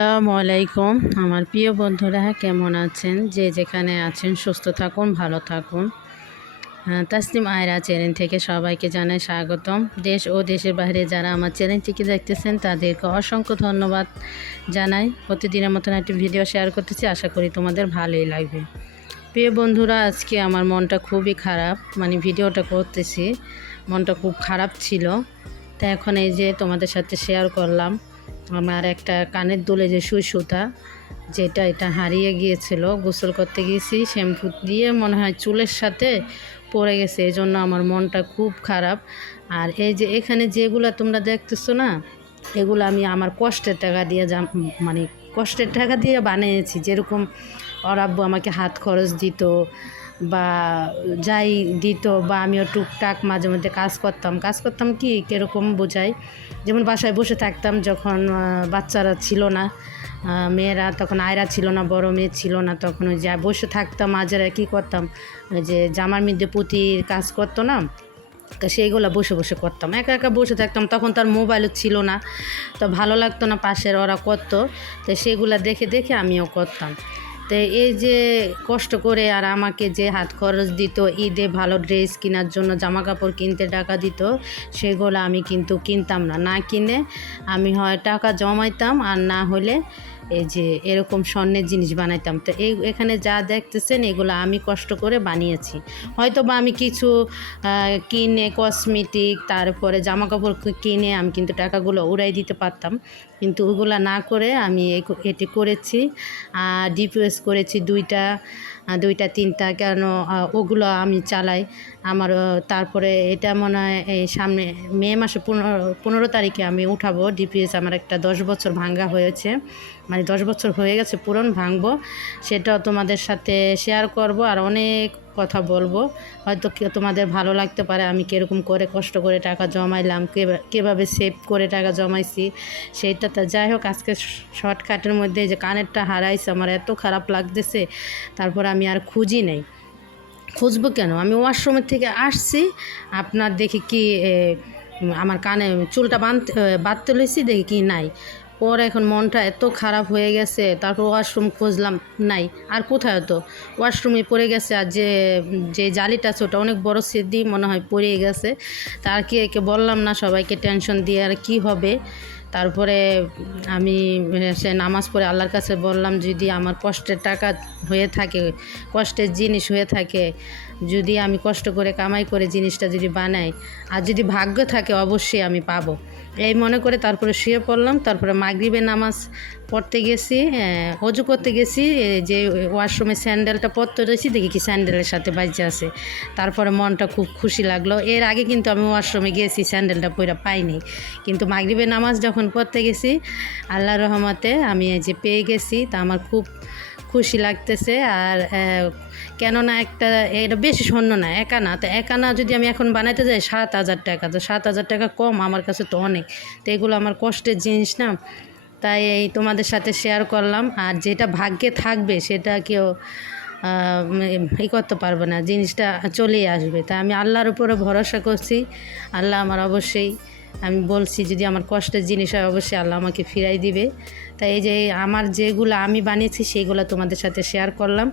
আসসালামু আমার প্রিয় বন্ধুরা কেমন আছেন? যে যেখানে আছেন সুস্থ থাকুন ভালো থাকুন। আহ, তাসলিম আয়রা চ্যানেল থেকে সবাইকে জানাই স্বাগতম। দেশ ও দেশের বাইরে যারা আমার চ্যানেলটিকে দেখতেছেন তাদেরকে অসংখ্য ধন্যবাদ জানাই। প্রতিদিনের মতন একটি ভিডিও শেয়ার করতেছি আশা করি তোমাদের ভালোই লাগবে। প্রিয় বন্ধুরা আজকে আমার মনটা খুবই খারাপ। মানে ভিডিওটা করতেছি মনটা খুব খারাপ ছিল। তা এখন এই যে তোমাদের সাথে শেয়ার করলাম। আমার একটা কানের দুলে যে সুই সুতা, যেটা এটা হারিয়ে গিয়েছিল, গোসল করতে গিয়েছি শ্যাম্পু দিয়ে মনে হয় চুলের সাথে পড়ে গেছে এই জন্য আমার মনটা খুব খারাপ। আর এই যে এখানে যেগুলো তোমরা দেখতেছো না, এগুলো আমি আমার কষ্টের টাকা দিয়ে জাম মানে কষ্টের টাকা দিয়ে বানিয়েছি। যেরকম ওর আব্বু আমাকে হাত খরচ দিত বা যাই দিত বা আমিও টুকটাক মাঝে মধ্যে কাজ করতাম। কাজ করতাম কি কীরকম বোঝাই যেমন বাসায় বসে থাকতাম যখন বাচ্চারা ছিল না মেয়েরা তখন আয়রা ছিল না, বড় মেয়ে ছিল না, তখন ওই যা বসে থাকতাম, মাঝেরা কী করতাম? যে জামার মধ্যে পুঁতির কাজ করতো না? সেইগুলো বসে বসে করতাম। একা একা বসে থাকতাম, তখন তার মোবাইলও ছিল না। তো ভালো লাগতো না পাশের ওরা করতো। তো সেগুলো দেখে দেখে আমিও করতাম। তো এই যে কষ্ট করে আর আমাকে যে হাত খরচ দিত, ঈদে ভালো ড্রেস কেনার জন্য জামা কাপড় কিনতে টাকা দিত, সেগুলো আমি কিন্তু কিনতাম না। না কিনে আমি হয় টাকা জমাইতাম আর না হলে এই যে এরকম স্বর্ণের জিনিস বানাইতাম। তো এই এখানে যা দেখতেছেন, এগুলো আমি কষ্ট করে বানিয়েছি। হয়তো বা আমি কিছু কিনে কসমেটিক তারপরে জামা কাপড় কিনে আমি কিন্তু টাকাগুলো উড়াই দিতে পারতাম। কিন্তু ওগুলো না করে আমি এটি করেছি। আর ডিপিএস করেছি দুইটা দুইটা, তিনটা কেন ওগুলো আমি চালাই। আমার তারপরে এটা মনে হয়, এই সামনে মে মাসে পনেরো পনেরো তারিখে আমি উঠাবো ডিপিএস আমার একটা দশ বছর ভাঙ্গা হয়েছে। মানে দশ বছর হয়ে গেছে পুরন ভাঙবো। সেটাও তোমাদের সাথে শেয়ার করব আর অনেক কথা বলব। হয়তো তোমাদের ভালো লাগতে পারে আমি কীরকম করে কষ্ট করে টাকা জমাইলাম কীভাবে সেভ করে টাকা জমাইছি, সেইটা তো যাই হোক, আজকে শর্টকাটের মধ্যে যে কানেরটা হারাইছে, আমার এত খারাপ লাগতেছে। তারপর আমি আর খুঁজি নেই। খুঁজবো কেন? আমি ওয়াশরুমের থেকে আসছি, আপনার দেখি কি আমার কানে চুলটা বাঁধতে বাঁধতে লইছি, দেখি কি নাই। পরে এখন মনটা এত খারাপ হয়ে গেছে, তারপর ওয়াশরুম খুঁজলাম নাই। আর কোথায় তো ওয়াশরুমে পড়ে গেছে আর যে যে জালিটা আছে, ওটা অনেক বড় সিদ্ধি মনে হয় পড়ে গেছে। তার কি বললাম না সবাইকে টেনশন দিয়ে আর কি হবে? তারপরে আমি সে নামাজ পড়ে আল্লাহর কাছে বললাম, যদি আমার কষ্টের টাকা হয়ে থাকে, কষ্টের জিনিস হয়ে থাকে, যদি আমি কষ্ট করে কামাই করে জিনিসটা যদি বানাই, আর যদি ভাগ্য থাকে, অবশ্যই আমি পাবো। এই মনে করে তারপরে শুয়ে পড়লাম। তারপরে মাগরিবের নামাজ পড়তে গেছি অজু করতে গেছি যে ওয়াশরুমে স্যান্ডেলটা পরতে রয়েছি, দেখি কি স্যান্ডেলের সাথে বাজে আছে। তারপরে মনটা খুব খুশি লাগল। এর আগে কিন্তু আমি ওয়াশরুমে গেছি স্যান্ডেলটা পরে পাইনি। কিন্তু মাগরিবের নামাজ যখন পড়তে গেছি আল্লাহ রহমতে আমি এই যে পেয়ে গেছি, তা আমার খুব খুশি লাগতেছে। আর কেননা একটা, এটা বেশি স্বর্ণ না, একা না। তো একা না যদি আমি এখন বানাইতে যাই, সাত হাজার টাকা। তো সাত হাজার টাকা কম আমার কাছে তো অনেক। তো এগুলো আমার কষ্টের জিনিস না। তাই এই তোমাদের সাথে শেয়ার করলাম। আর যেটা ভাগ্যে থাকবে, সেটা কেউ ই করতে পারবে না। জিনিসটা চলেই আসবে। তাই আমি আল্লাহর উপরে ভরসা করছি। আল্লাহ আমার অবশ্যই আমি বলছি, যদি আমার কষ্টের জিনিস হয়, অবশ্যই আল্লাহ আমাকে ফিরাই দিবে। তাই এই যে আমার যেগুলো আমি বানিয়েছি, সেইগুলো তোমাদের সাথে শেয়ার করলাম।